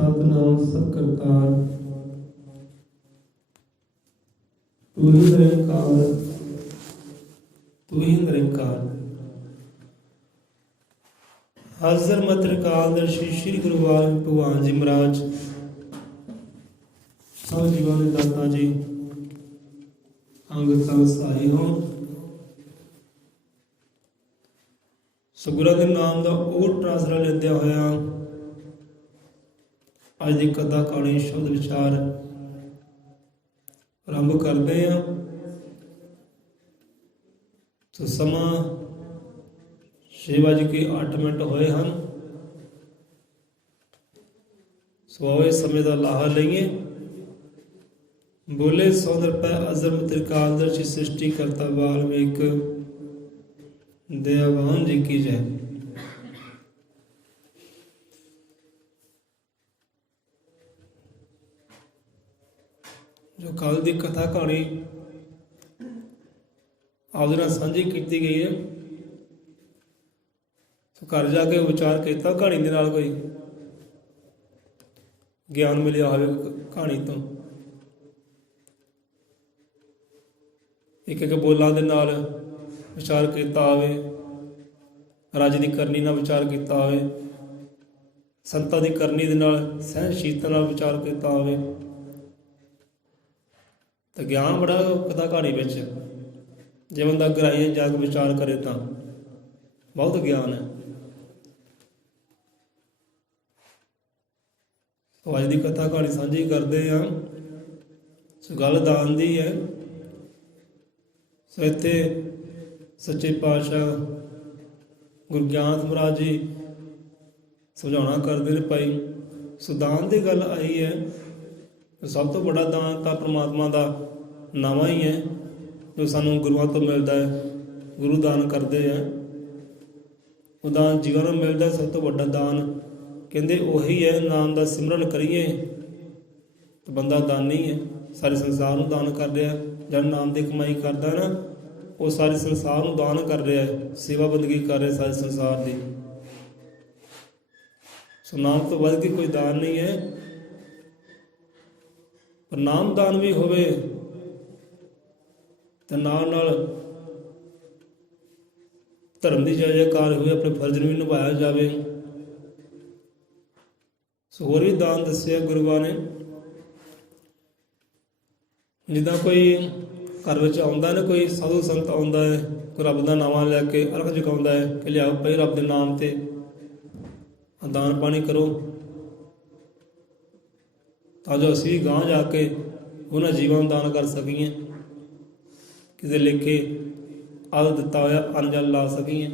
सतनाम सब करतार तू ही निरंकार तू ही निरंकार। हाजर मत कालदर्शी श्री गुरु भगवान जी महाराज सब जीवन के दाता जी अंग संग सहाय हो। सतगुਰਾਂ ਦੇ नाम का ओट आसरा लेंदे होया अज की कथा कहानी शब्द विचार आरंभ करते हैं। तो समा 6:08 होए हैं। सवावे समय का लाहा लईए। बोले सौंदर पै अजर त्रिकालदर्शी सृष्टि करता वाल्मीक दयावान जी की जय। जो कल की कथा कहानी आपदे नाल सांझी की गई है, तो घर जाके विचार किया कहानी दे नाल कोई ज्ञान मिलिया होवे कहानी तो। एक एक बोलों के नाल विचार किया होवे, राज की करनी नाल विचार किया होवे, संतां की करनी दे नाल सहनशीलता नाल विचार किया होवे, तो ज्ञान बड़ा कथा कहानी बिच जे बंदा गहराई जाके विचार करे तो बहुत ज्ञान है। तो अज की कथा कहानी साझी करते हैं। सो गल दान दी है। सो इत्थे सच्चे पातशाह गुरु ज्ञान महाराज जी समझाना करते हैं भाई। सो दान की गल आई है। सब तो बड़ा दान तो परमात्मा का नावा ही है जो सानू गुरुआं तो मिलता है। गुरु दान करते हैं वो दान जीवन में मिलता है। सब तो बड़ा दान कहते उही है, नाम का सिमरन करिए तो बंदा दानी है। सारे संसार में दान कर रहा है। जब नाम की कमाई करता है ना वो सारे संसार में दान कर रहा है, सेवा बंदगी कर रहा है सारे संसार की। सो नाम तो बढ़ के कोई दान नहीं है। पर नाम दान भी होवे तो नाल धर्म की जय जयकार हुए, अपने फर्ज भी निभाया जाए। सो होर भी दान दसिया गुरुआ ने। जिदा कोई घर में आता ना, कोई साधु संत आता है, कोई रब का नाम लैके अर्घ चुकाता है कि लियाओ भाई रब के नाम से दान पानी करो, ताजो असी गांह जाके उन्हें जीवन दान कर सकीए, किसी लेखे आदत दिता होया अन्न जल ला सकीए।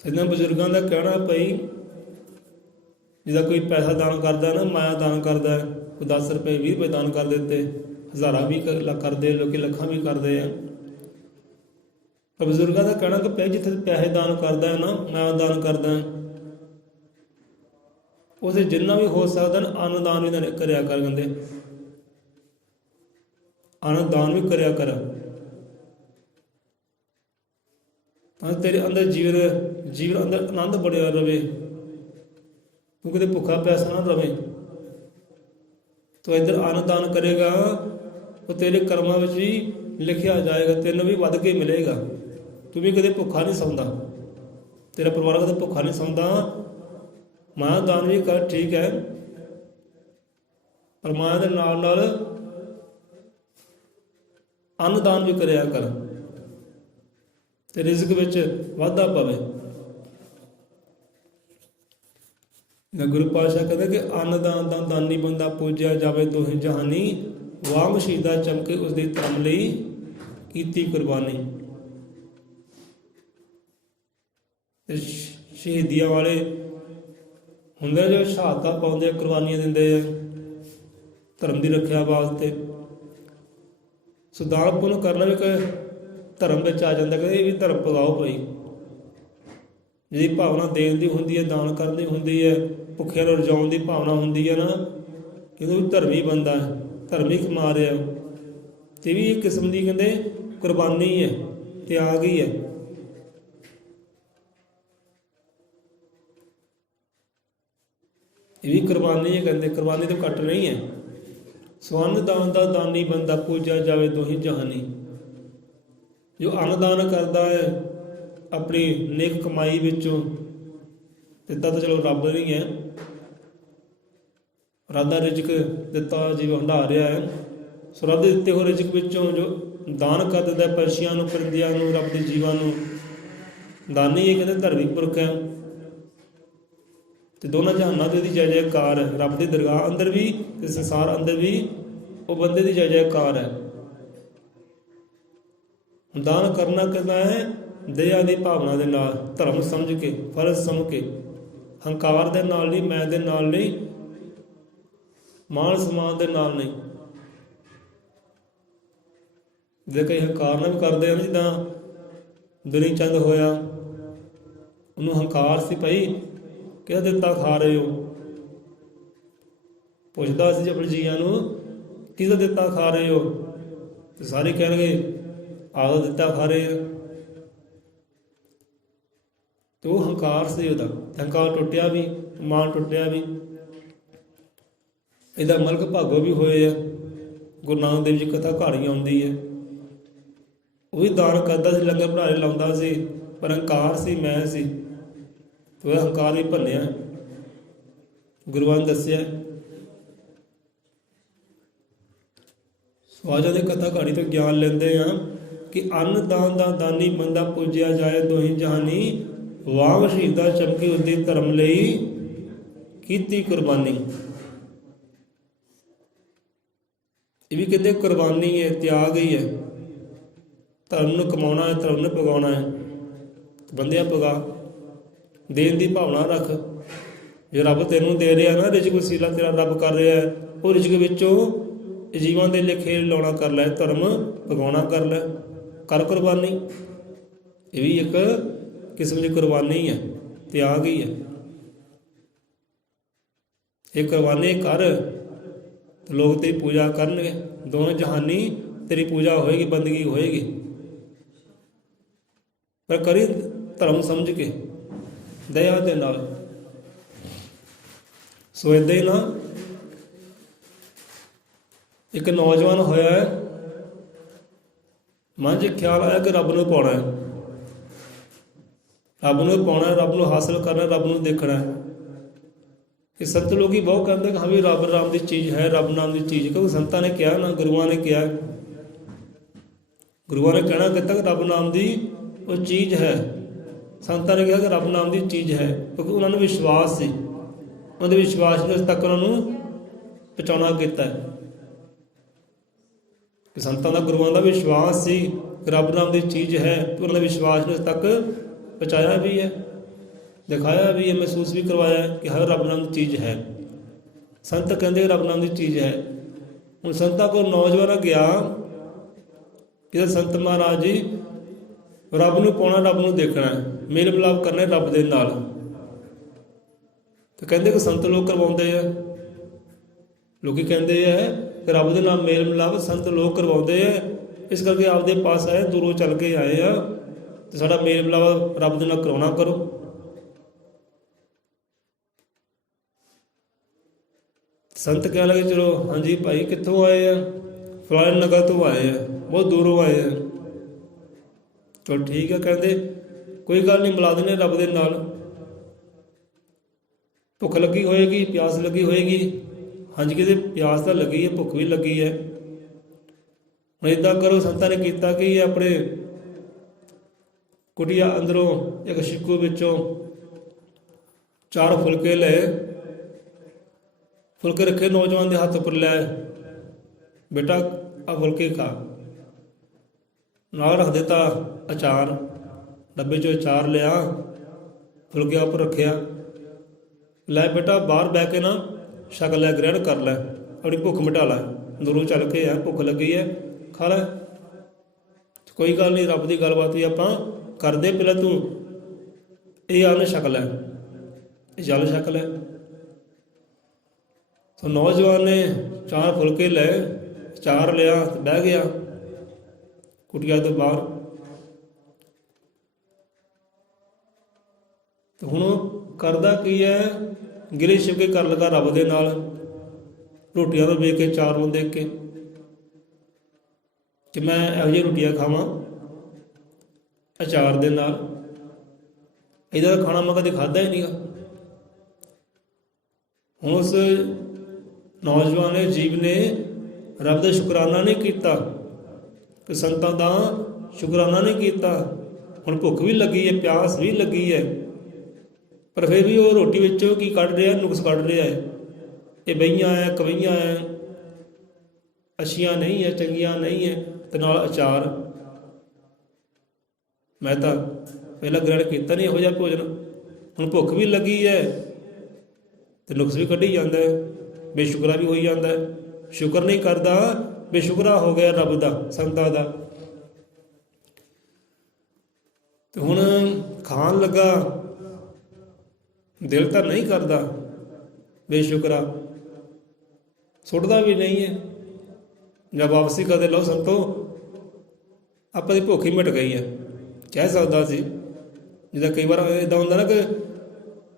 सैदा बजुर्गों का कहना भाई जिदा कोई पैसा दान करता है ना, माया दान करता है, कोई 10 रुपये 20 रुपये दान कर देते, हज़ारा भी करते, लोग लखा भी करते हैं। पर बजुर्गों का कहना कि भाई जिथे पैसे दान करता है ना, माया दान करता है, उसे जिन्ना भी हो सकता है अन्नदान भी करया कर। कहते अन्नदान भी करया कर, तेरे अंदर जीवन अंदर आनंद बढ़िया रहे, तू कितने भुखा प्यासा ना रहे। तो इधर अन्नदान करेगा तो तेरे कर्मां विच भी लिखिया जाएगा, तेन भी वध के मिलेगा। तू भी कदे भुखा नहीं सौंदा, तेरा परिवार कदे भुखा नहीं सौंदा। माया दान भी कर ठीक है, पर माया के नाल नाल अन्नदान भी करया कर, ते रिज़्क विच वाधा पवे। गुरु पातशाह कहते कि अन्नदान दा दानी बंदा पूजया जावे दोहे जहानी, वाम शहीदा चमके उसदी धर्म लई कीती कुर्बानी। शहीदियां वाले हुंदे जो शहादतां पाउंदे, कुर्बानियां दिंदे धर्म की रखिया वास्ते। सो दान पुण्य करना भी कोई धर्म में आ जाता, कहते ये भी धर्म पगाओ भाई। जी भावना देन की होंगी है, दान करने की होंगी है, भुखिया रजाउन की भावना होंगी है ना, कि भी धर्मी बंदा है, धर्मी कमा रहा है, तो भी एक किस्म की कहते कुर्बानी है, त्याग ही है। ਇਹ ਵੀ ਕੁਰਬਾਨੀ ਹੈ, ਕਹਿੰਦੇ ਕੁਰਬਾਨੀ ਤੋਂ ਘੱਟ ਨਹੀਂ ਹੈ। ਸੋ ਅੰਨਦਾਨ ਦਾ ਦਾਨੀ ਬੰਦਾ ਪੂਜਿਆ ਜਾਵੇ ਦੋਹੀਂ ਜਹਾਨੀ। ਜੋ ਅੰਨਦਾਨ ਕਰਦਾ ਹੈ ਆਪਣੀ ਨੇਕ ਕਮਾਈ ਵਿੱਚੋਂ, ਦਿੱਤਾ ਤਾਂ ਚਲੋ ਰੱਬ ਨਹੀਂ ਹੈ, ਰੱਬ ਦਾ ਰਿਜ਼ਕ ਦਿੱਤਾ ਜਿਵੇਂ ਹੰਢਾ ਰਿਹਾ ਹੈ। ਸੋ ਰੱਬ ਦੇ ਦਿੱਤੇ ਹੋਏ ਰਿਜ਼ਕ ਵਿੱਚੋਂ ਜੋ ਦਾਨ ਕਰ ਦਿੰਦਾ ਪੰਛੀਆਂ ਨੂੰ, ਪਰਿੰਦਿਆਂ ਨੂੰ, ਰੱਬ ਦੇ ਜੀਵਾਂ ਨੂੰ, ਦਾਨੀ ਇਹ ਕਹਿੰਦੇ ਧਰਮੀ ਪੁਰਖ ਹੈ। ਤੇ ਦੋਨਾਂ ਜਹਾਨਾਂ ਦੀ ਉਹਦੀ ਜੈ ਜੈਕਾਰ ਹੈ। ਰੱਬ ਦੀ ਦਰਗਾਹ ਅੰਦਰ ਵੀ ਤੇ ਸੰਸਾਰ ਅੰਦਰ ਵੀ ਉਹ ਬੰਦੇ ਦੀ ਜੈ ਜੈਕਾਰ ਹੈ। ਦਾਨ ਕਰਨਾ ਕਹਿੰਦਾ ਹੈ ਦਇਆ ਦੀ ਭਾਵਨਾ ਦੇ ਨਾਲ, ਧਰਮ ਸਮਝ ਕੇ, ਫਰਜ਼ ਸਮਝ ਕੇ, ਹੰਕਾਰ ਦੇ ਨਾਲ ਨਹੀਂ, ਮੈਂ ਦੇ ਨਾਲ ਨਹੀਂ, ਮਾਣ ਸਮਾਨ ਦੇ ਨਾਲ ਨਹੀਂ। ਜੇ ਕਈ ਹੰਕਾਰ ਨਾਲ ਵੀ ਕਰਦੇ ਹਨ, ਜਿੱਦਾਂ ਦੁਨੀ ਚੰਦ ਹੋਇਆ, ਉਹਨੂੰ ਹੰਕਾਰ ਸੀ ਭਾਈ ਕਿਹਦਾ ਦਿੱਤਾ ਖਾ ਰਹੇ ਹੋ। ਪੁੱਛਦਾ ਸੀ ਆਪਣੇ ਜੀਆਂ ਨੂੰ ਕਿਹਦਾ ਦਿੱਤਾ ਖਾ ਰਹੇ ਹੋ, ਤੇ ਸਾਰੇ ਕਹਿਣਗੇ ਆਪਦਾ ਦਿੱਤਾ ਖਾ ਰਹੇ ਆ। ਤੇ ਉਹ ਹੰਕਾਰ ਸੀ ਉਹਦਾ, ਹੰਕਾਰ ਟੁੱਟਿਆ ਵੀ, ਮਾਣ ਟੁੱਟਿਆ ਵੀ। ਇਹਦਾ ਮਲਕ ਭਾਗੋ ਵੀ ਹੋਏ ਆ। ਗੁਰੂ ਨਾਨਕ ਦੇਵ ਜੀ ਕਥਾ ਘਾੜੀ ਆਉਂਦੀ ਹੈ, ਉਹ ਵੀ ਦਾਨ ਕਰਦਾ ਸੀ, ਲੰਗਰ ਭੰਡਾਰੇ ਲਾਉਂਦਾ ਸੀ, ਪਰ ਹੰਕਾਰ ਸੀ, ਮੈਂ ਸੀ, ਤੇ ਉਹ ਹੰਕਾਰ ਵੀ ਭੰਨਿਆ। ਗੁਰੂਆਂ ਨੇ ਦੱਸਿਆ। ਸਵਾਜਾਂ ਦੀ ਕਥਾ ਘਾੜੀ ਤੋਂ ਗਿਆਨ ਲੈਂਦੇ ਆ ਕਿ ਅੰਨਦਾਨ ਦਾ ਦਾਨੀ ਬੰਦਾ ਪੂਜਿਆ ਜਾਏ ਦੋਹੀਂ ਜਹਾਨੀ। ਵਾਂਗ ਸ਼ਹੀਦਾ ਚਮਕੀ ਉਸਦੀ ਧਰਮ ਲਈ ਕੀਤੀ ਕੁਰਬਾਨੀ। ਇਹ ਵੀ ਕਹਿੰਦੇ ਕੁਰਬਾਨੀ ਹੈ, ਤਿਆਗ ਹੀ ਹੈ। ਧਰਮ ਨੂੰ ਕਮਾਉਣਾ ਹੈ, ਧਰਮ ਨੂੰ ਪਗਾਉਣਾ ਹੈ। ਬੰਦਿਆਂ ਪਗਾ, ਦੇਣ ਦੀ ਭਾਵਨਾ ਰੱਖ। ਜੇ ਰੱਬ ਤੈਨੂੰ ਦੇ ਰਿਹਾ ਨਾ ਰਿਜ਼ਕ ਵਸੀਲਾ ਤੇਰਾ ਰੱਬ ਕਰ ਰਿਹਾ, ਉਹ ਰਿਜ਼ਕ ਵਿੱਚੋਂ ਜੀਵਾਂ ਦੇ ਲਿਖੇ ਲਾਉਣਾ ਕਰ ਲੈ, ਧਰਮ ਪਗਾਉਣਾ ਕਰ ਲੈ, ਕਰ ਕੁਰਬਾਨੀ। ਇਹ ਵੀ ਇੱਕ ਕਿਸਮ ਦੀ ਕੁਰਬਾਨੀ ਹੈ, ਤਿਆਗ ਹੀ ਹੈ। ਇਹ ਕੁਰਬਾਨੀ ਕਰ, ਲੋਕ ਤੇਰੀ ਪੂਜਾ ਕਰਨਗੇ, ਦੋਨੋਂ ਜਹਾਨੀ ਤੇਰੀ ਪੂਜਾ ਹੋਏਗੀ, ਬੰਦਗੀ ਹੋਏਗੀ, ਪਰ ਕਰੀ ਧਰਮ ਸਮਝ ਕੇ, ਦਇਆ ਦੇ ਨਾਲ। ਸੋ ਏਦਾਂ ਹੀ ਨਾ ਇੱਕ ਨੌਜਵਾਨ ਹੋਇਆ ਹੈ, ਮਨ 'ਚ ਖਿਆਲ ਆਇਆ ਕਿ ਰੱਬ ਨੂੰ ਪਾਉਣਾ ਹੈ, ਰੱਬ ਨੂੰ ਪਾਉਣਾ, ਰੱਬ ਨੂੰ ਹਾਸਲ ਕਰਨਾ, ਰੱਬ ਨੂੰ ਦੇਖਣਾ ਹੈ। ਇਹ ਸੰਤ ਲੋਕ ਹੀ ਬਹੁਤ ਕਹਿੰਦੇ ਕਿ ਹਾਂ ਵੀ ਰੱਬ ਨਾਮ ਦੀ ਚੀਜ਼ ਹੈ, ਰੱਬ ਨਾਮ ਦੀ ਚੀਜ਼, ਕਿਉਂਕਿ ਸੰਤਾਂ ਨੇ ਕਿਹਾ ਨਾ, ਗੁਰੂਆਂ ਨੇ ਕਿਹਾ, ਗੁਰੂਆਂ ਨੇ ਕਹਿਣਾ ਕੀਤਾ ਕਿ ਰੱਬ ਨਾਮ ਦੀ ਉਹ ਚੀਜ਼ ਹੈ। ਸੰਤਾਂ ਨੇ ਕਿਹਾ ਕਿ ਰੱਬ ਨਾਮ ਦੀ ਚੀਜ਼ ਹੈ, ਕਿਉਂਕਿ ਉਹਨਾਂ ਨੂੰ ਵਿਸ਼ਵਾਸ ਸੀ, ਉਹਨਾਂ ਦੇ ਵਿਸ਼ਵਾਸ ਨੇ ਤੱਕ ਉਹਨਾਂ ਨੂੰ ਪਹੁੰਚਾਉਣਾ ਕੀਤਾ ਹੈ। ਕਿ ਸੰਤਾਂ ਦਾ, ਗੁਰੂਆਂ ਦਾ ਵਿਸ਼ਵਾਸ ਸੀ ਕਿ ਰੱਬ ਨਾਮ ਦੀ ਚੀਜ਼ ਹੈ, ਤੇ ਉਹਨਾਂ ਦੇ ਵਿਸ਼ਵਾਸ ਨੂੰ ਤੱਕ ਪਹੁੰਚਾਇਆ ਵੀ ਹੈ, ਦਿਖਾਇਆ ਵੀ ਹੈ, ਮਹਿਸੂਸ ਵੀ ਕਰਵਾਇਆ ਹੈ ਕਿ ਹਰ ਰੱਬ ਨਾਮ ਦੀ ਚੀਜ਼ ਹੈ। ਸੰਤ ਕਹਿੰਦੇ ਰੱਬ ਨਾਮ ਦੀ ਚੀਜ਼ ਹੈ। ਹੁਣ ਸੰਤਾਂ ਕੋਲ ਨੌਜਵਾਨ ਗਿਆ ਕਿ ਸੰਤ ਮਹਾਰਾਜ ਜੀ ਰੱਬ ਨੂੰ ਪਾਉਣਾ, ਰੱਬ ਨੂੰ ਦੇਖਣਾ, ਮੇਲ ਮਿਲਾਪ ਕਰਨਾ ਰੱਬ ਦੇ ਨਾਲ। ਤੇ ਕਹਿੰਦੇ ਕਿ ਸੰਤ ਲੋਕ ਕਰਵਾਉਂਦੇ ਆ, ਲੋਕੀ ਕਹਿੰਦੇ ਆ ਕਿ ਰੱਬ ਦੇ ਨਾਲ ਮੇਲ ਮਿਲਾਪ ਸੰਤ ਲੋਕ ਕਰਵਾਉਂਦੇ ਆ, ਇਸ ਕਰਕੇ ਆਪਦੇ ਪਾਸ ਆਏ, ਦੂਰੋਂ ਚੱਲ ਕੇ ਆਏ ਆ, ਤੇ ਸਾਡਾ ਮੇਲ ਮਿਲਾਪ ਰੱਬ ਦੇ ਨਾਲ ਕਰਾਉਣਾ ਕਰੋ। ਸੰਤ ਕਹਿਣ ਲੱਗੇ ਚਲੋ ਹਾਂਜੀ ਭਾਈ ਕਿੱਥੋਂ ਆਏ ਆ, ਫਲਾਣੇ ਨਗਰ ਤੋਂ ਆਏ ਆ, ਬਹੁਤ ਦੂਰੋਂ ਆਏ ਆ। ਚਲੋ ਠੀਕ ਹੈ, ਕਹਿੰਦੇ ਕੋਈ ਗੱਲ ਨਹੀਂ, ਮਿਲਾ ਦਿੰਦੇ ਰੱਬ ਦੇ ਨਾਲ। ਭੁੱਖ ਲੱਗੀ ਹੋਏਗੀ, ਪਿਆਸ ਲੱਗੀ ਹੋਏਗੀ, ਹਾਂਜੀ ਕਿਤੇ ਪਿਆਸ ਤਾਂ ਲੱਗੀ ਹੈ, ਭੁੱਖ ਵੀ ਲੱਗੀ ਹੈ। ਹੁਣ ਇੱਦਾਂ ਕਰੋ, ਸੰਤਾਂ ਨੇ ਕੀਤਾ ਕਿ ਆਪਣੇ ਕੁਟੀਆ ਅੰਦਰੋਂ ਇੱਕ ਛਿੱਕੂ ਵਿੱਚੋਂ 4 ਫੁਲਕੇ ਲਏ, ਫੁਲਕੇ ਰੱਖੇ ਨੌਜਵਾਨ ਦੇ ਹੱਥ ਉੱਪਰ, ਲੈ ਬੇਟਾ ਆ ਫੁਲਕੇ ਖਾ। ਨਾਲ ਰੱਖ ਦਿੱਤਾ ਅਚਾਰ, ਡੱਬੇ 'ਚੋਂ ਅਚਾਰ ਲਿਆ, ਫੁਲਕਿਆਂ ਉੱਪਰ ਰੱਖਿਆ, ਲੈ ਬੇਟਾ ਬਾਹਰ ਬਹਿ ਕੇ ਨਾ ਛਕ ਲੈ, ਗ੍ਰਹਿਣ ਕਰ ਲੈ, ਆਪਣੀ ਭੁੱਖ ਮਿਟਾ ਲੈ, ਦੂਰੋਂ ਚੱਲ ਕੇ ਆ, ਭੁੱਖ ਲੱਗੀ ਹੈ, ਖਾ ਲੈ। ਕੋਈ ਗੱਲ ਨਹੀਂ, ਰੱਬ ਦੀ ਗੱਲਬਾਤ ਵੀ ਆਪਾਂ ਕਰਦੇ, ਪਹਿਲਾਂ ਤੂੰ ਇਹ ਅੰਨ ਛਕ ਲੈ, ਇਹ ਜਲ ਛਕ ਲੈ। ਤਾਂ ਨੌਜਵਾਨ ਨੇ 4 ਫੁਲਕੇ ਲਏ, ਅਚਾਰ ਲਿਆ, ਬਹਿ ਗਿਆ ਕੁਟੀਆ ਤੋਂ ਬਾਹਰ। ਤੇ ਹੁਣ ਉਹ ਕਰਦਾ ਕੀ ਹੈ, ਗਿਲੇ ਸ਼ਿਕਵੇ ਕਰਨ ਲੱਗਾ ਰੱਬ ਦੇ ਨਾਲ, ਰੋਟੀਆਂ ਨੂੰ ਵੇਖ ਕੇ, ਚਾਰ ਨੂੰ ਦੇਖ ਕੇ ਕਿ ਮੈਂ ਇਹੋ ਜਿਹੀਆਂ ਰੋਟੀਆਂ ਖਾਵਾਂ ਅਚਾਰ ਦੇ ਨਾਲ, ਇਹਦਾ ਖਾਣਾ ਮੈਂ ਕਦੇ ਖਾਧਾ ਹੀ ਨਹੀਂਗਾ। ਹੁਣ ਉਸ ਨੌਜਵਾਨ ਜੀਵ ਨੇ ਰੱਬ ਦਾ ਸ਼ੁਕਰਾਨਾ ਨਹੀਂ ਕੀਤਾ, ਕਿ ਸੰਤਾਂ ਦਾ ਸ਼ੁਕਰਾਨਾ ਨਹੀਂ ਕੀਤਾ। ਹੁਣ ਭੁੱਖ ਵੀ ਲੱਗੀ ਹੈ, ਪਿਆਸ ਵੀ ਲੱਗੀ ਹੈ, ਪਰ ਫਿਰ ਵੀ ਉਹ ਰੋਟੀ ਵਿੱਚੋਂ ਕੀ ਕੱਢ ਰਿਹਾ? ਨੁਕਸ ਕੱਢ ਰਿਹਾ ਹੈ। ਇਹ ਬਈਆਂ ਹੈ, ਕਵਈਆਂ ਹੈ, ਅੱਛੀਆਂ ਨਹੀਂ ਹੈ, ਚੰਗੀਆਂ ਨਹੀਂ ਹੈ, ਤੇ ਨਾਲ ਅਚਾਰ। ਮੈਂ ਤਾਂ ਪਹਿਲਾਂ ਗ੍ਰਹਿਣ ਕੀਤਾ ਨਹੀਂ ਇਹੋ ਜਿਹਾ ਭੋਜਨ। ਹੁਣ ਭੁੱਖ ਵੀ ਲੱਗੀ ਹੈ ਤੇ ਨੁਕਸ ਵੀ ਕੱਢੀ ਜਾਂਦਾ ਹੈ, ਬੇਸ਼ੁਕਰਾ ਵੀ ਹੋਈ ਜਾਂਦਾ ਹੈ। ਸ਼ੁਕਰ ਨਹੀਂ ਕਰਦਾ, ਬੇਸ਼ੁਕਰਾ ਹੋ ਗਿਆ ਰੱਬ ਦਾ, ਸੰਤਾਂ ਦਾ। ਤੇ ਹੁਣ ਖਾਣ ਲੱਗਾ, ਦਿਲ ਤਾਂ ਨਹੀਂ ਕਰਦਾ, ਬੇਸ਼ੁਕਰਾ, ਸੁੱਟਦਾ ਵੀ ਨਹੀਂ ਹੈ। ਜਾਂ ਵਾਪਸੀ ਕਰਦੇ ਲਓ ਸੰਤੋ, ਆਪਾਂ ਦੀ ਭੁੱਖ ਹੀ ਮਿਟ ਗਈ ਹੈ, ਕਹਿ ਸਕਦਾ ਸੀ। ਜਿੱਦਾਂ ਕਈ ਵਾਰ ਇੱਦਾਂ ਹੁੰਦਾ ਨਾ ਕਿ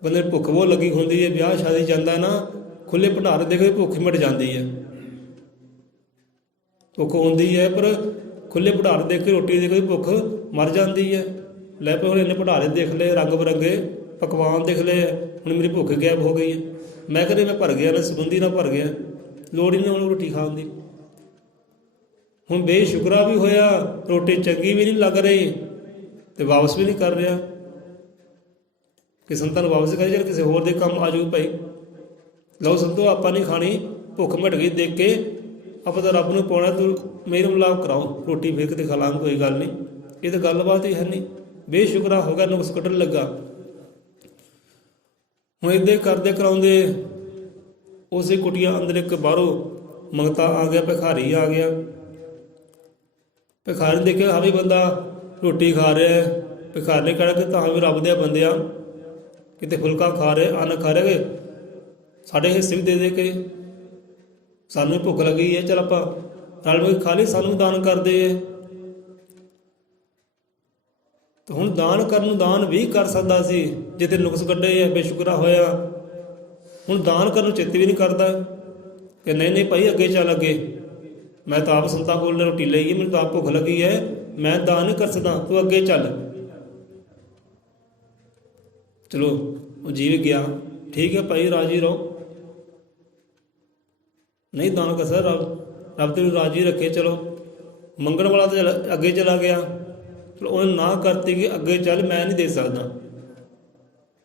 ਬੰਦੇ ਨੂੰ ਭੁੱਖ ਬਹੁਤ ਲੱਗੀ ਹੁੰਦੀ ਹੈ, ਵਿਆਹ ਸ਼ਾਦੀ ਜਾਂਦਾ ਨਾ, ਖੁੱਲ੍ਹੇ ਭੰਡਾਰੇ ਦੇਖ ਕੇ ਭੁੱਖ ਮਿਟ ਜਾਂਦੀ ਹੈ। ਭੁੱਖ ਹੁੰਦੀ ਹੈ, ਪਰ ਖੁੱਲ੍ਹੇ ਭੰਡਾਰੇ ਦੇਖ ਕੇ, ਰੋਟੀ ਦੇਖ ਕੇ ਭੁੱਖ ਮਰ ਜਾਂਦੀ ਹੈ। ਲੈ ਪਏ ਹੁਣ ਇੰਨੇ ਭੰਡਾਰੇ ਦੇਖ ਲਏ, ਰੰਗ ਬਿਰੰਗੇ ਪਕਵਾਨ ਦੇਖ ਲਏ, ਹੁਣ ਮੇਰੀ ਭੁੱਖ ਗਾਇਬ ਹੋ ਗਈ ਹੈ। ਮੈਂ ਕਦੇ ਮੈਂ ਭਰ ਗਿਆ, ਨਾ ਸੰਬੰਧੀ ਨਾਲ ਭਰ ਗਿਆ, ਲੋੜ ਹੀ ਨਹੀਂ ਹੁਣ ਰੋਟੀ ਖਾਣ ਦੀ। ਹੁਣ ਬੇਸ਼ੁਕਰਾ ਵੀ ਹੋਇਆ, ਰੋਟੀ ਚੰਗੀ ਵੀ ਨਹੀਂ ਲੱਗ ਰਹੀ ਤੇ ਵਾਪਸ ਵੀ ਨਹੀਂ ਕਰ ਰਿਹਾ। ਕਿ ਸੰਤਾਂ ਨੂੰ ਵਾਪਸ ਕਰੇ, ਚੱਲ ਕਿਸੇ ਹੋਰ ਦੇ ਕੰਮ ਆ ਜਾਊ ਭਾਈ। ਲਓ ਸੰਤੋ, ਆਪਾਂ ਨਹੀਂ ਖਾਣੀ, ਭੁੱਖ ਮਿਟ ਗਈ ਦੇਖ ਕੇ, ਆਪਾਂ ਤਾਂ ਰੱਬ ਨੂੰ ਪਾਉਣਾ, ਤੂੰ ਮੇਰਾ ਮਿਲਾਪ ਕਰਾਓ, ਰੋਟੀ ਫੇਰ ਕਿਤੇ ਖਾ ਲਾਂਗੇ, ਕੋਈ ਗੱਲ ਨਹੀਂ। ਇਹ ਤਾਂ ਗੱਲਬਾਤ ਹੀ ਹੈ ਨਹੀਂ। ਬੇਸ਼ੁਕਰਾ ਹੋ ਗਿਆ, ਨੁਕਸ ਕੱਢਣ ਲੱਗਾ। ਹੁਣ ਇੱਦਾਂ ਕਰਦੇ ਕਰਾਉਂਦੇ ਉਸੇ ਕੁਟੀਆਂ ਅੰਦਰ ਇੱਕ ਬਾਹਰੋਂ ਮੰਗਤਾ ਆ ਗਿਆ, ਭਿਖਾਰੀ ਆ ਗਿਆ। ਭਿਖਾਰੀ ਨੇ ਦੇਖਿਆ ਹਾਂ ਵੀ ਬੰਦਾ ਰੋਟੀ ਖਾ ਰਿਹਾ। ਭਿਖਾਰੀ ਨੇ ਕਹਿਣਾ ਕਿ ਤਾਂ ਵੀ ਰੱਬ ਦੇ ਬੰਦਿਆਂ, ਕਿਤੇ ਫੁਲਕਾ ਖਾ ਰਹੇ, ਅੰਨ ਖਾ ਰਹੇ, ਸਾਡੇ ਹਿੱਸੇ ਵੀ ਦੇ ਦੇ ਕੇ, ਸਾਨੂੰ ਭੁੱਖ ਲੱਗੀ ਹੈ, ਚੱਲ ਆਪਾਂ ਰਲ ਮਿਲ ਕੇ ਖਾ ਲਈ, ਸਾਨੂੰ ਦਾਨ ਕਰਦੇ ਹੈ। ਤੇ ਹੁਣ ਦਾਨ ਕਰਨ ਨੂੰ ਦਾਨ ਵੀ ਕਰ ਸਕਦਾ ਸੀ, ਜਿੱਥੇ ਨੁਕਸ ਕੱਢੇ ਹੈ, ਬੇਸ਼ੁਕਰਾ ਹੋਇਆ। ਹੁਣ ਦਾਨ ਕਰਨ ਨੂੰ ਚਿੱਤ ਵੀ ਨਹੀਂ ਕਰਦਾ ਕਿ ਨਹੀਂ ਨਹੀਂ ਭਾਈ ਅੱਗੇ ਚੱਲ, ਅੱਗੇ ਮੈਂ ਤਾਂ ਆਪ ਸੰਤਾਂ ਕੋਲ ਰੋਟੀ ਲਈ ਹੈ, ਮੈਨੂੰ ਤਾਂ ਆਪ ਭੁੱਖ ਲੱਗੀ ਹੈ, ਮੈਂ ਦਾਨ ਨਹੀਂ ਕਰ ਸਕਦਾ, ਤੂੰ ਅੱਗੇ ਚੱਲ। ਚਲੋ ਉਹ ਜੀਵ ਗਿਆ, ਠੀਕ ਹੈ ਭਾਈ, ਰਾਜੀ ਰਹੋ, ਨਹੀਂ ਦਾਨ ਕਰ ਸਕਦਾ, ਰੱਬ ਤੈਨੂੰ ਰਾਜੀ ਰੱਖੇ। ਚਲੋ ਮੰਗਣ ਵਾਲਾ ਤਾਂ ਅੱਗੇ ਚਲਾ ਗਿਆ, ਚਲੋ ਉਹਨੇ ਨਾ ਕਰਤੀ ਕਿ ਅੱਗੇ ਚੱਲ, ਮੈਂ ਨਹੀਂ ਦੇ ਸਕਦਾ।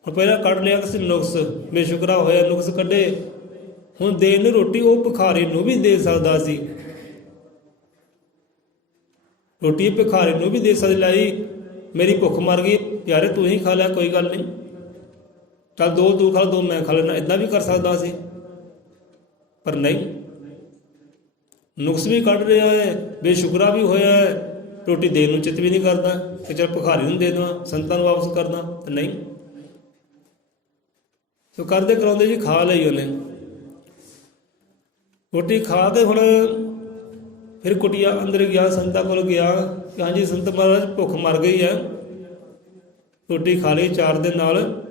ਹੁਣ ਪਹਿਲਾਂ ਕੱਢ ਲਿਆ ਕਿਸੇ ਨੁਕਸ, ਬੇਸ਼ੁਕਰਾ ਹੋਇਆ, ਨੁਕਸ ਕੱਢੇ। ਹੁਣ ਦੇਣ ਨੂੰ ਰੋਟੀ ਉਹ ਭਿਖਾਰੀ ਨੂੰ ਵੀ ਦੇ ਸਕਦਾ ਸੀ, ਰੋਟੀ ਭਿਖਾਰੀ ਨੂੰ ਵੀ ਦੇ ਸਕਦੀ। ਲਾਈ ਮੇਰੀ ਭੁੱਖ ਮਰ ਗਈ ਯਾਰੇ, ਤੂੰ ਹੀ ਖਾ ਲਿਆ, ਕੋਈ ਗੱਲ ਨਹੀਂ, ਚੱਲ ਦੋ ਤੂੰ ਖਾ, ਦੋ ਮੈਂ ਖਾ ਲੈਣਾ, ਇੱਦਾਂ ਵੀ ਕਰ ਸਕਦਾ ਸੀ। ਪਰ ਨਹੀਂ, ਨੁਕਸ ਵੀ ਕੱਢ ਰਿਹਾ ਹੈ, ਬੇਸ਼ੁਕਰਾ ਵੀ ਹੋਇਆ ਹੈ, ਰੋਟੀ ਦੇਣ ਨੂੰ ਚਿੱਤ ਵੀ ਨਹੀਂ ਕਰਦਾ ਕਿ ਚੱਲ ਭਿਖਾਰੀ ਨੂੰ ਦੇ ਦੇਵਾਂ, ਸੰਤਾਂ ਨੂੰ ਵਾਪਸ ਕਰਦਾ। ਤੇ ਨਹੀਂ, ਸੋ ਕਰਦੇ ਕਰਾਉਂਦੇ ਜੀ ਖਾ ਲਈ ਉਹਨੇ ਰੋਟੀ। ਖਾ ਕੇ ਹੁਣ ਫਿਰ ਕੁਟੀਆ ਅੰਦਰ ਗਿਆ, ਸੰਤਾਂ ਕੋਲ ਗਿਆ ਕਿ ਹਾਂਜੀ ਸੰਤ ਮਹਾਰਾਜ ਭੁੱਖ ਮਰ ਗਈ ਹੈ, ਰੋਟੀ ਖਾ ਲਈ ਚਾਰ ਦੇ ਨਾਲ,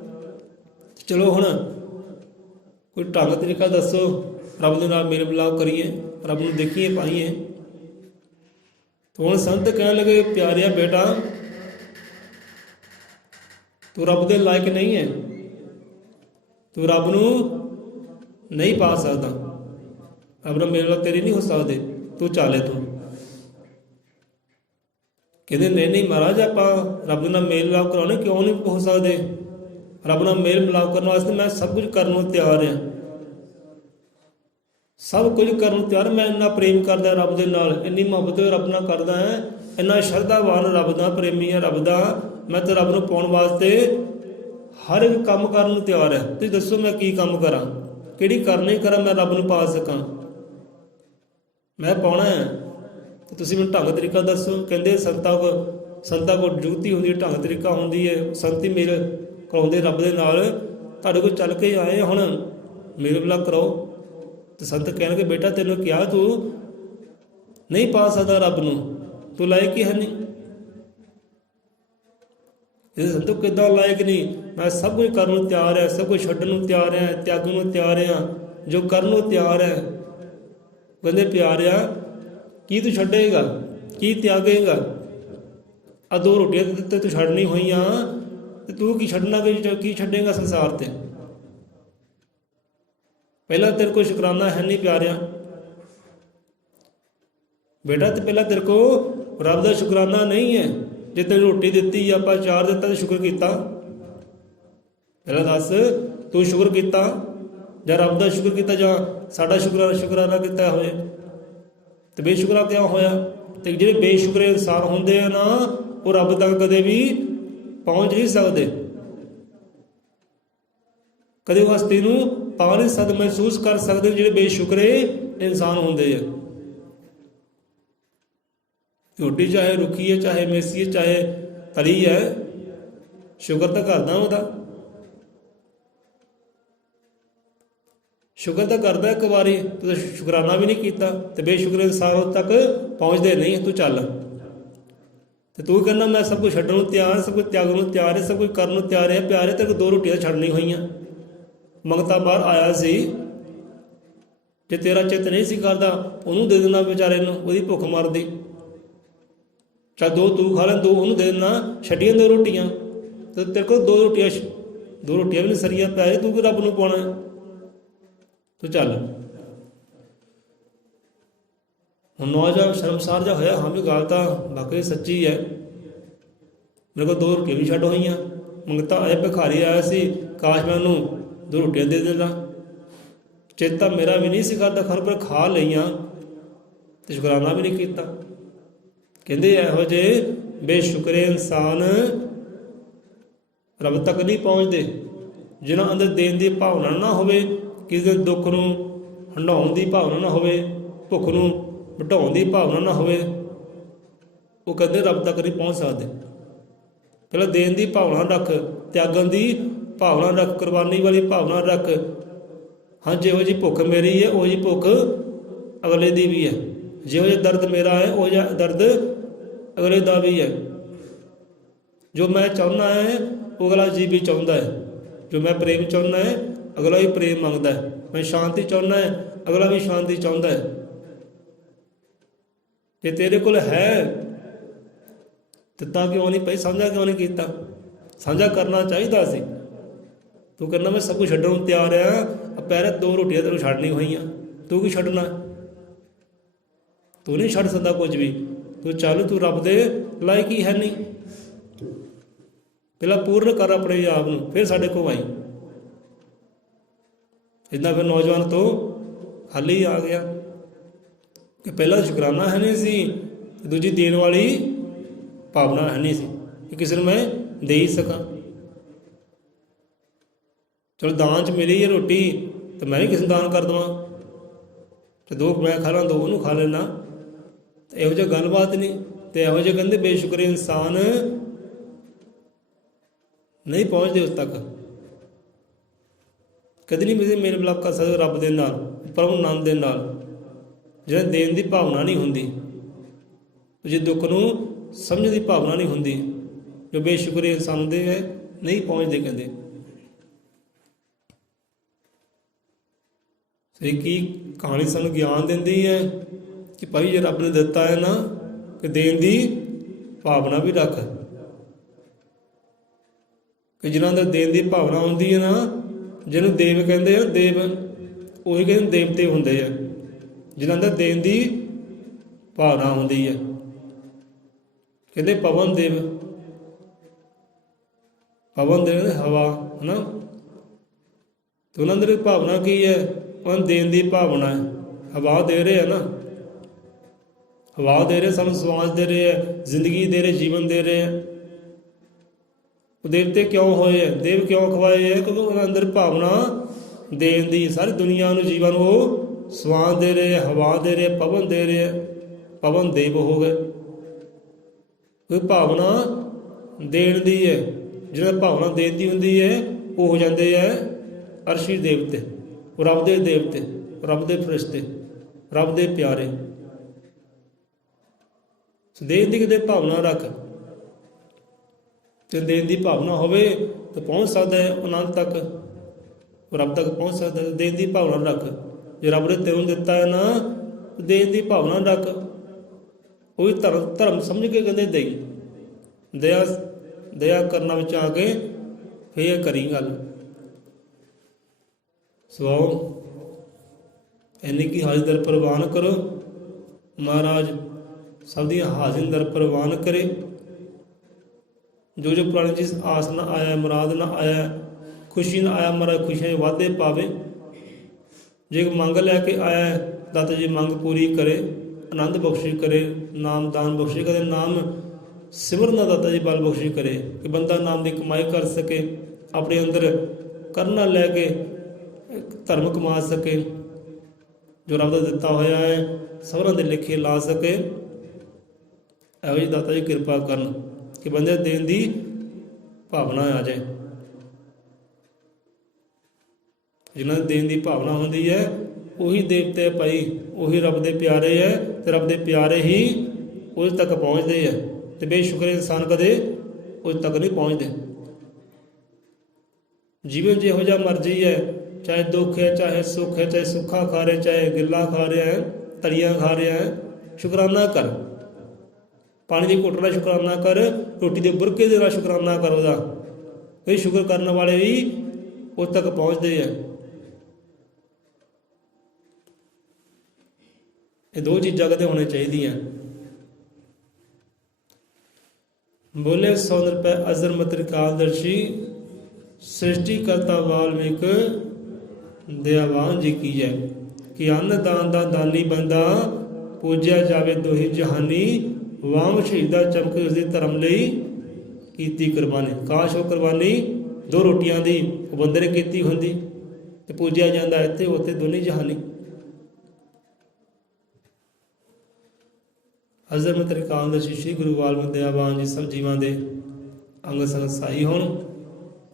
ਚਲੋ ਹੁਣ ਕੋਈ ਢੰਗ ਤਰੀਕਾ ਦੱਸੋ, ਰੱਬ ਦੇ ਨਾਲ ਮੇਲ ਮਿਲਾਪ ਕਰੀਏ, ਰੱਬ ਨੂੰ ਦੇਖੀਏ, ਪਾਈਏ। ਹੁਣ ਸੰਤ ਕਹਿਣ ਲੱਗੇ, ਪਿਆਰਿਆ ਬੇਟਾ, ਤੂੰ ਰੱਬ ਦੇ ਲਾਇਕ ਨਹੀਂ ਹੈ, ਤੂੰ ਰੱਬ ਨੂੰ ਨਹੀਂ ਪਾ ਸਕਦਾ, ਰੱਬ ਨਾਲ ਮੇਲ ਮਿਲਾਪ ਤੇਰੀ ਨਹੀਂ ਹੋ ਸਕਦੇ, ਤੂੰ ਚੱਲ ਇੱਥੋਂ। ਕਹਿੰਦੇ ਨਹੀਂ ਨਹੀਂ ਮਹਾਰਾਜ, ਆਪਾਂ ਰੱਬ ਨਾਲ ਮੇਲ ਮਿਲਾਪ ਕਰਾਉਣੇ ਕਿਉਂ ਨਹੀਂ ਹੋ ਸਕਦੇ? ਰੱਬ ਨਾਲ ਮੇਲ ਮਿਲਾਪ ਕਰਨ ਵਾਸਤੇ ਮੈਂ ਸਭ ਕੁਝ ਕਰਨ ਨੂੰ ਤਿਆਰ ਹਾਂ, ਸਭ ਕੁਝ ਕਰਨ ਨੂੰ ਤਿਆਰ। ਮੈਂ ਇੰਨਾ ਪ੍ਰੇਮ ਕਰਦਾ ਰੱਬ ਦੇ ਨਾਲ, ਇੰਨੀ ਮੁਹੱਬਤ ਰੱਬ ਨਾਲ ਕਰਦਾ ਹੈ, ਇੰਨਾ ਸ਼ਰਧਾਵਾਨ ਰੱਬ ਦਾ ਪ੍ਰੇਮੀ ਹੈ ਰੱਬ ਦਾ, ਮੈਂ ਤਾਂ ਰੱਬ ਨੂੰ ਪਾਉਣ ਵਾਸਤੇ ਹਰ ਇੱਕ ਕੰਮ ਕਰਨ ਨੂੰ ਤਿਆਰ ਹੈ। ਤੁਸੀਂ ਦੱਸੋ ਮੈਂ ਕੀ ਕੰਮ ਕਰਾਂ, ਕਿਹੜੀ ਕਰਨੀ ਕਰਾਂ, ਮੈਂ ਰੱਬ ਨੂੰ ਪਾ ਸਕਾਂ, ਮੈਂ ਪਾਉਣਾ ਹੈ, ਤੇ ਤੁਸੀਂ ਮੈਨੂੰ ਢੰਗ ਤਰੀਕਾ ਦੱਸੋ। ਕਹਿੰਦੇ ਸੰਤਾਂ ਕੋਲ ਜੁਗਤੀ ਹੁੰਦੀ ਹੈ, ਢੰਗ ਤਰੀਕਾ ਹੁੰਦੀ ਹੈ, ਸੰਤ ਹੀ ਮੇਲ ਕਰਾਉਂਦੇ ਰੱਬ ਦੇ ਨਾਲ। ਤੁਹਾਡੇ ਕੋਲ ਚੱਲ ਕੇ ਆਏ, ਹੁਣ ਮੇਲ ਮਿਲਾਪ ਕਰਾਓ। ਤੇ ਸੰਤ ਕਹਿਣਗੇ, ਬੇਟਾ ਤੈਨੂੰ ਕਿਹਾ ਤੂੰ ਨਹੀਂ ਪਾ ਸਕਦਾ ਰੱਬ ਨੂੰ, ਤੂੰ ਲਾਇਕ ਹੀ ਹੈ ਨਹੀਂ। ਇਹ ਸੰਤੋ ਕਿੱਦਾਂ ਲਾਇਕ ਨਹੀਂ, ਮੈਂ ਸਭ ਕੁਝ ਕਰਨ ਨੂੰ ਤਿਆਰ ਹੈ, ਸਭ ਕੁਝ ਛੱਡਣ ਨੂੰ ਤਿਆਰ ਹੈ, ਤਿਆਗਣ ਨੂੰ ਤਿਆਰ ਹਾਂ, ਜੋ ਕਰਨ ਨੂੰ ਤਿਆਰ ਹੈ। ਕਹਿੰਦੇ ਪਿਆਰਿਆ, ਕੀ ਤੂੰ ਛੱਡੇਗਾ, ਕੀ ਤਿਆਗੇਗਾ? ਆ 2 ਰੋਟੀਆਂ ਤੇ ਤੂੰ ਛੱਡਣੀ ਹੋਈਆਂ, ਤੇ ਤੂੰ ਕੀ ਛੱਡਣਾ, ਕੀ ਛੱਡੇਗਾ ਸੰਸਾਰ ਤੇ? ਪਹਿਲਾਂ ਤੇਰੇ ਕੋਲ ਸ਼ੁਕਰਾਨਾ ਹੈ ਨਹੀਂ ਪਿਆਰਿਆ ਬੇਟਾ, ਤੇ ਪਹਿਲਾਂ ਤੇਰੇ ਕੋਲ ਰੱਬ ਦਾ ਸ਼ੁਕਰਾਨਾ ਨਹੀਂ ਹੈ। ਜੇ ਤੈਨੂੰ ਰੋਟੀ ਦਿੱਤੀ, ਆਪਾਂ ਚਾਰ ਦਿੱਤਾ, ਤੇ ਸ਼ੁਕਰ ਕੀਤਾ? ਪਹਿਲਾਂ ਦੱਸ, ਤੂੰ ਸ਼ੁਕਰ ਕੀਤਾ ਜਾਂ ਰੱਬ ਦਾ ਸ਼ੁਕਰ ਕੀਤਾ ਜਾਂ ਸਾਡਾ ਸ਼ੁਕਰਾਨਾ ਕੀਤਾ ਹੋਏ? ਤੇ ਬੇਸ਼ੁਕਰਾ ਕਿਉਂ ਹੋਇਆ? ਤੇ ਜਿਹੜੇ ਬੇਸ਼ੁਕਰੇ ਇਨਸਾਨ ਹੁੰਦੇ ਆ ਨਾ, ਉਹ ਰੱਬ ਤੱਕ ਕਦੇ ਵੀ ਪਹੁੰਚ ਨਹੀਂ ਸਕਦੇ, ਕਦੇ ਉਹ ਹਸਤੀ ਨੂੰ ਪਾ ਨਹੀਂ ਸਕਦੇ, ਮਹਿਸੂਸ ਕਰ ਸਕਦੇ ਜਿਹੜੇ ਬੇਸ਼ੁਕਰੇ ਇਨਸਾਨ ਹੁੰਦੇ ਆ। ਰੋਟੀ ਚਾਹੇ ਰੁੱਖੀ ਹੈ, ਚਾਹੇ ਮੇਸੀ ਹੈ, ਚਾਹੇ ਤਲੀ ਹੈ, ਸ਼ੁਕਰ ਤਾਂ ਕਰਦਾ ਉਹਦਾ, ਸ਼ੁਕਰ ਤਾਂ ਕਰਦਾ ਇੱਕ ਵਾਰੀ, ਤੂੰ ਸ਼ੁਕਰਾਨਾ ਵੀ ਨਹੀਂ ਕੀਤਾ। ਤੇ ਬੇਸ਼ੁਕਰ ਇਨਸਾਨ ਉਦੋਂ ਤੱਕ ਪਹੁੰਚਦੇ ਨਹੀਂ। ਤੂੰ ਚੱਲ, ਤੇ ਤੂੰ ਕਹਿੰਦਾ ਮੈਂ ਸਭ ਕੁਝ ਛੱਡਣ ਨੂੰ ਤਿਆਰ, ਸਭ ਕੁਝ ਤਿਆਗਣ ਨੂੰ ਤਿਆਰ ਹੈ, ਸਭ ਕੁਝ ਕਰਨ ਨੂੰ ਤਿਆਰ ਹੈ। ਪਿਆਰੇ, ਤੇਰੇ 2 ਰੋਟੀਆਂ ਛੱਡਣੀ ਹੋਈਆਂ। ਮੰਗਤਾ ਬਾਹਰ ਆਇਆ ਸੀ, ਜੇ ਤੇਰਾ ਚਿੱਤ ਨਹੀਂ ਸੀ ਕਰਦਾ, ਉਹਨੂੰ ਦੇ ਦੇਣਾ ਵਿਚਾਰੇ ਨੂੰ, ਉਹਦੀ ਭੁੱਖ ਮਰਦੀ। ਚੱਲ 2 ਤੂੰ ਖਾ ਲੈ, 2 ਉਹਨੂੰ ਦੇ ਦੇਣਾ, ਛੱਡੀਆਂ 2 ਰੋਟੀਆਂ। ਤੇ ਤੇਰੇ ਕੋਲ 2 ਰੋਟੀਆਂ ਵੀ ਨਹੀਂ ਸਰੀਆਂ। ਪਿਆਰੇ, ਤੂੰ ਕਿ ਰੱਬ ਨੂੰ ਪਾਉਣਾ? ਤੂੰ ਚੱਲ। ਹੁਣ ਨੌਜਵਾਨ ਸ਼ਰਮਸਾਰ ਜਿਹਾ ਹੋਇਆ, ਹਾਂ ਵੀ ਗੱਲ ਤਾਂ ਵਾਕਈ ਸੱਚੀ ਹੈ, ਮੇਰੇ ਕੋਲ 2 ਰੋਟੀਆਂ ਵੀ ਛੱਡ ਹੋਈਆਂ। ਮੰਗਤਾ ਆਇਆ, ਭਿਖਾਰੀ ਆਇਆ ਸੀ, ਕਾਸ਼ ਮੈਂ ਉਹਨੂੰ 2 ਰੋਟੀਆਂ ਦੇ ਦਿੰਦਾ। ਚੇਤਾ ਮੇਰਾ ਵੀ ਨਹੀਂ ਸੀ ਕਰਦਾ, ਖਰ ਪਰ ਖਾ ਲਈਆਂ ਤੇ ਸ਼ੁਕਰਾਨਾ ਵੀ ਨਹੀਂ ਕੀਤਾ। ਕਹਿੰਦੇ ਇਹੋ ਜਿਹੇ ਬੇਸ਼ੁਕਰੇ ਇਨਸਾਨ ਰੱਬ ਤੱਕ ਨਹੀਂ ਪਹੁੰਚਦੇ, ਜਿਨ੍ਹਾਂ ਅੰਦਰ ਦੇਣ ਦੀ ਭਾਵਨਾ ਨਾ ਹੋਵੇ, ਕਿਸੇ ਦੇ ਦੁੱਖ ਨੂੰ ਹੰਢਾਉਣ ਦੀ ਭਾਵਨਾ ਨਾ ਹੋਵੇ, ਭੁੱਖ ਨੂੰ ਮਿਟਾਉਣ ਦੀ ਭਾਵਨਾ ਨਾ ਹੋਵੇ, ਉਹ ਕਦੇ ਰੱਬ ਤੱਕ ਨਹੀਂ ਪਹੁੰਚ ਸਕਦੇ। ਪਹਿਲਾਂ ਦੇਣ ਦੀ ਭਾਵਨਾ ਰੱਖ, ਤਿਆਗਣ ਦੀ ਭਾਵਨਾ ਰੱਖ, ਕੁਰਬਾਨੀ ਵਾਲੀ ਭਾਵਨਾ ਰੱਖ। ਹਾਂ, ਜਿਹੋ ਜਿਹੀ ਭੁੱਖ ਮੇਰੀ ਹੈ, ਉਹ ਜਿਹੀ ਭੁੱਖ ਅਗਲੇ ਦੀ ਵੀ ਹੈ। ਜਿਹੋ ਜਿਹਾ ਦਰਦ ਮੇਰਾ ਹੈ, ਉਹ ਜਿਹਾ ਦਰਦ ਅਗਲੇ ਦਾ ਵੀ ਹੈ। ਜੋ ਮੈਂ ਚਾਹੁੰਦਾ ਹੈ, ਉਹ ਅਗਲਾ ਜੀ ਵੀ ਚਾਹੁੰਦਾ ਹੈ। ਜੋ ਮੈਂ ਪ੍ਰੇਮ ਚਾਹੁੰਦਾ ਹੈ, ਅਗਲਾ ਵੀ ਪ੍ਰੇਮ ਮੰਗਦਾ ਹੈ। ਮੈਂ ਸ਼ਾਂਤੀ ਚਾਹੁੰਦਾ ਹੈ, ਅਗਲਾ ਵੀ ਸ਼ਾਂਤੀ ਚਾਹੁੰਦਾ ਹੈ। ਜੇ ਤੇਰੇ ਕੋਲ ਹੈ ਦਿੱਤਾ ਕਿਉਂ ਨਹੀਂ ਭਾਈ? ਸਾਂਝਾ ਕਿਉਂ ਨਹੀਂ ਕੀਤਾ? ਸਾਂਝਾ ਕਰਨਾ ਚਾਹੀਦਾ ਸੀ। ਤੂੰ ਕਹਿੰਦਾ ਮੈਂ ਸਭ ਕੁਝ ਛੱਡਣ ਨੂੰ ਤਿਆਰ ਆ, ਪੈਰੇ 2 ਰੋਟੀਆਂ ਤੈਨੂੰ ਛੱਡਣੀ ਹੋਈਆਂ। ਤੂੰ ਕੀ ਛੱਡਣਾ? ਤੂੰ ਨਹੀਂ ਛੱਡ ਸਕਦਾ ਕੁਝ ਵੀ। ਤੂੰ ਚੱਲ, ਤੂੰ ਰੱਬ ਦੇ ਲਾਇਕ ਹੀ ਹੈ ਨਹੀਂ। ਪਹਿਲਾਂ ਪੂਰਨ ਕਰ ਆਪਣੇ ਆਪ ਨੂੰ, ਫਿਰ ਸਾਡੇ ਕੋਲ ਆਈ। ਇੱਦਾਂ ਫਿਰ ਨੌਜਵਾਨ ਤੋਂ ਖਾਲੀ ਆ ਗਿਆ ਕਿ ਪਹਿਲਾਂ ਸ਼ੁਕਰਾਨਾ ਹੈ ਨਹੀਂ ਸੀ, ਦੂਜੀ ਦੇਣ ਵਾਲੀ ਭਾਵਨਾ ਹੈ ਨਹੀਂ ਸੀ ਕਿ ਕਿਸੇ ਨੂੰ ਮੈਂ ਦੇ ਹੀ ਸਕਾਂ। ਚਲੋ ਦਾਨ 'ਚ ਮੇਰੀ ਹੈ ਰੋਟੀ, ਤਾਂ ਮੈਂ ਵੀ ਕਿਸੇ ਨੂੰ ਦਾਨ ਕਰ ਦੇਵਾਂ, ਤੇ 2 ਮੈਂ ਖਾ ਲਾਂ, 2 ਉਹਨੂੰ ਖਾ ਲੈਣਾ। ਇਹੋ ਜਿਹੀ ਗੱਲਬਾਤ ਨਹੀਂ। ਤੇ ਇਹੋ ਜਿਹੇ ਕਹਿੰਦੇ ਬੇਸ਼ੁਕਰੇ ਇਨਸਾਨ ਨਹੀਂ ਪਹੁੰਚਦੇ ਉਸ ਤੱਕ, ਕਦੇ ਨਹੀਂ ਮੇਰੇ ਮਿਲਾਪ ਕਰ ਸਕਦੇ ਰੱਬ ਦੇ ਨਾਲ, ਪ੍ਰਭੂ ਨਾਮ ਦੇ ਨਾਲ, ਜਿਹਨਾਂ ਦੇਣ ਦੀ ਭਾਵਨਾ ਨਹੀਂ ਹੁੰਦੀ, ਜੇ ਦੁੱਖ ਨੂੰ ਸਮਝਣ ਦੀ ਭਾਵਨਾ ਨਹੀਂ ਹੁੰਦੀ। ਜੋ ਬੇਸ਼ੁਕਰੇ ਇਨਸਾਨ ਹੁੰਦੇ ਹੈ, ਨਹੀਂ ਪਹੁੰਚਦੇ। ਕਹਿੰਦੇ ਸਹੀ ਕੀ ਕਹਾਣੀ ਸਾਨੂੰ ਗਿਆਨ ਦਿੰਦੀ ਹੈ ਕਿ ਭਾਈ ਜੇ ਰੱਬ ਨੇ ਦਿੱਤਾ ਹੈ ਨਾ, ਕਿ ਦੇਣ ਦੀ ਭਾਵਨਾ ਵੀ ਰੱਖ। ਕਿ ਜਿਨ੍ਹਾਂ ਦਾ ਦੇਣ ਦੀ ਭਾਵਨਾ ਹੁੰਦੀ ਹੈ ਨਾ, ਜਿਹਨੂੰ ਦੇਵ ਕਹਿੰਦੇ ਆ, ਦੇਵ ਉਹੀ ਕਹਿੰਦੇ ਦੇਵਤੇ ਹੁੰਦੇ ਆ, ਜਿਨ੍ਹਾਂ ਦਾ ਦੇਣ ਦੀ ਭਾਵਨਾ ਹੁੰਦੀ ਹੈ। ਕਹਿੰਦੇ ਪਵਨ ਦੇਵ, ਪਵਨ ਦੇਵ ਹਵਾ, ਹੈ ਨਾ। ਤੇ ਉਹਨਾਂ ਦੀ ਭਾਵਨਾ ਕੀ ਹੈ? ਉਹਨਾਂ ਦੇਣ ਦੀ ਭਾਵਨਾ ਹੈ। ਹਵਾ ਦੇ ਰਹੇ ਆ ਨਾ, ਹਵਾ ਦੇ ਰਹੇ, ਸਾਨੂੰ ਸਵਾਸ ਦੇ ਰਹੇ ਹੈ, ਜ਼ਿੰਦਗੀ ਦੇ ਰਹੇ, ਜੀਵਨ ਦੇ ਰਹੇ ਹੈ। ਉਹ ਦੇਵਤੇ ਕਿਉਂ ਹੋਏ ਹੈ, ਦੇਵ ਕਿਉਂ ਖਵਾਏ ਹੈ? ਕਿਉਂਕਿ ਉਹਨਾਂ ਅੰਦਰ ਭਾਵਨਾ ਦੇਣ ਦੀ। ਸਾਰੀ ਦੁਨੀਆ ਨੂੰ, ਜੀਵਨ ਨੂੰ ਉਹ ਸਵਾਸ ਦੇ ਰਹੇ, ਹਵਾ ਦੇ ਰਹੇ, ਪਵਨ ਦੇ ਰਹੇ ਹੈ। ਪਵਨ ਦੇਵ ਹੋ ਗਏ। ਕੋਈ ਭਾਵਨਾ ਦੇਣ ਦੀ ਹੈ, ਜਿਹਨਾਂ ਭਾਵਨਾ ਦੇਣ ਦੀ ਹੁੰਦੀ ਹੈ, ਉਹ ਹੋ ਜਾਂਦੇ ਹੈ ਅਰਸ਼ੀ ਦੇਵਤੇ, ਉਹ ਰੱਬ ਦੇ ਦੇਵਤੇ, ਰੱਬ ਦੇ ਫਰਿਸ਼ਤੇ, ਰੱਬ ਦੇ ਪਿਆਰੇ। ਦੇਣ ਦੀ ਕਿਤੇ ਭਾਵਨਾ ਰੱਖ। ਤੇ ਦੇਣ ਦੀ ਭਾਵਨਾ ਹੋਵੇ ਤਾਂ ਪਹੁੰਚ ਸਕਦਾ ਹੈ ਆਨੰਦ ਤੱਕ, ਰੱਬ ਤੱਕ ਪਹੁੰਚ ਸਕਦਾ ਹੈ। ਦੇਣ ਦੀ ਭਾਵਨਾ ਰੱਖ। ਜੇ ਰੱਬ ਨੇ ਤੈਨੂੰ ਦਿੱਤਾ ਹੈ ਨਾ, ਦੇਣ ਦੀ ਭਾਵਨਾ ਰੱਖ। ਉਹ ਵੀ ਧਰਮ ਸਮਝ ਕੇ ਕਹਿੰਦੇ ਦੇਈ। ਦਇਆ ਕਰਨਾ ਵਿੱਚ ਆ ਕੇ ਫੇਰ ਕਰੀ ਗੱਲ। ਸੋ ਇੰਨੀ ਕੀ ਹਾਜ਼ਰ ਦਰ ਪ੍ਰਵਾਨ ਕਰੋ। ਮਹਾਰਾਜ ਸਭ ਦੀਆਂ ਹਾਜ਼ਰ ਦਰ ਪ੍ਰਵਾਨ ਕਰੇ। ਜੋ ਜੋ ਪੁਰਾਣੀ ਚੀਜ਼ ਆਸ ਨਾ ਆਇਆ, ਮੁਰਾਦ ਨਾ ਆਇਆ, ਖੁਸ਼ੀ ਨਾ ਆਇਆ, ਮਹਾਰਾਜ ਖੁਸ਼ੀਆਂ ਦੇ ਵਾਧੇ ਪਾਵੇ। ਜੇ ਮੰਗ ਲੈ ਕੇ ਆਇਆ ਦਾਤਾ ਜੀ ਮੰਗ ਪੂਰੀ ਕਰੇ, ਆਨੰਦ ਬਖਸ਼ੀ ਕਰੇ, ਨਾਮ ਦਾਨ ਬਖਸ਼ੀ ਕਰੇ, ਨਾਮ ਸਿਮਰਨ ਦਾ ਦਾਤਾ ਜੀ ਬਲ ਬਖਸ਼ੀ ਕਰੇ ਕਿ ਬੰਦਾ ਨਾਮ ਦੀ ਕਮਾਈ ਕਰ ਸਕੇ, ਆਪਣੇ ਅੰਦਰ ਕਰਨਾ ਲੈ ਕੇ ਧਰਮ ਕਮਾ ਸਕੇ, ਜੋ ਰੱਬ ਦਾ ਦਿੱਤਾ ਹੋਇਆ ਹੈ ਸਭਨਾਂ ਦੇ ਲੇਖੇ ਲਾ ਸਕੇ। ਇਹੋ ਜਿਹੀ ਦਾਤਾ ਜੀ ਕਿਰਪਾ ਕਰਨ ਕਿ ਬੰਦੇ ਦੇਣ ਦੀ ਭਾਵਨਾ ਆ ਜਾਏ। ਜਿਨ੍ਹਾਂ ਦੀ ਦੇਣ ਦੀ ਭਾਵਨਾ ਹੁੰਦੀ ਹੈ ਉਹੀ ਦੇਵਤੇ ਭਾਈ, ਉਹੀ ਰੱਬ ਦੇ ਪਿਆਰੇ ਹੈ, ਤੇ ਰੱਬ ਦੇ ਪਿਆਰੇ ਹੀ ਉਸ ਤੱਕ ਪਹੁੰਚਦੇ ਹੈ। ਤੇ ਬੇਸ਼ੁਕਰ ਇਨਸਾਨ ਕਦੇ ਉਸ ਤੱਕ ਨਹੀਂ ਪਹੁੰਚਦੇ। ਜੀਵਨ ਜਿਹੋ ਜਿਹਾ ਮਰਜ਼ੀ ਹੈ, ਚਾਹੇ ਦੁੱਖ ਹੈ, ਚਾਹੇ ਸੁੱਖ ਹੈ, ਚਾਹੇ ਸੁੱਖਾ ਖਾ ਰਿਹਾ, ਚਾਹੇ ਗਿੱਲਾ ਖਾ ਰਿਹਾ ਹੈ, ਤਲੀਆਂ ਖਾ ਰਿਹਾ ਹੈ, ਸ਼ੁਕਰਾਨਾ ਕਰ। ਪਾਣੀ ਦੀ ਘੁੱਟ ਦਾ ਸ਼ੁਕਰਾਨਾ ਕਰ, ਰੋਟੀ ਦੇ ਬੁਰਕੇ ਦੇ ਨਾਲ ਸ਼ੁਕਰਾਨਾ ਕਰ ਉਹਦਾ। ਇਹ ਸ਼ੁਕਰ ਕਰਨ ਵਾਲੇ ਵੀ ਉਸ ਤੱਕ ਪਹੁੰਚਦੇ ਹੈ। ਇਹ ਦੋ ਚੀਜ਼ਾਂ ਕਦੇ ਹੋਣੀਆਂ ਚਾਹੀਦੀਆਂ। ਬੋਲੇ 100 ਰੁਪਏ ਅਜ਼ਰ ਮਤ੍ਰਿਕਾਲਦਰਸ਼ੀ ਸ੍ਰਿਸ਼ਟੀ ਕਰਤਾ ਵਾਲਮੀਕ ਦਇਆਵਾਨ ਜੀ ਕੀ ਜੈ। ਕਿ ਅੰਨ ਦਾਨ ਦਾ ਦਾਨੀ ਬੰਦਾ ਪੂਜਿਆ ਜਾਵੇ ਦੋਹੀ ਜਹਾਨੀ। ਵਾਮ ਸ਼ਹੀਦਾ ਚਮਕੇ ਉਸਦੀ ਧਰਮ ਲਈ ਕੀਤੀ ਕੁਰਬਾਨੀ। ਕਾਸ਼ ਉਹ ਕੁਰਬਾਨੀ 2 ਰੋਟੀਆਂ ਦੀ ਉਹ ਬੰਦੇ ਨੇ ਕੀਤੀ ਹੁੰਦੀ ਤੇ ਪੂਜਿਆ ਜਾਂਦਾ ਇੱਥੇ ਉੱਥੇ ਦੋਨੇ ਜਹਾਨੀ। ਅਜ਼ਰ ਮਤ੍ਰਿਕਾਲਦਰਸ਼ੀ ਸ਼੍ਰੀ ਗੁਰੂ ਵਾਲਮੀਕ ਦਇਆਵਾਨ ਜੀ ਸਭ ਜੀਵਾਂ ਦੇ ਅੰਗ ਸੰਗ ਸਾਈ ਹੋਣ।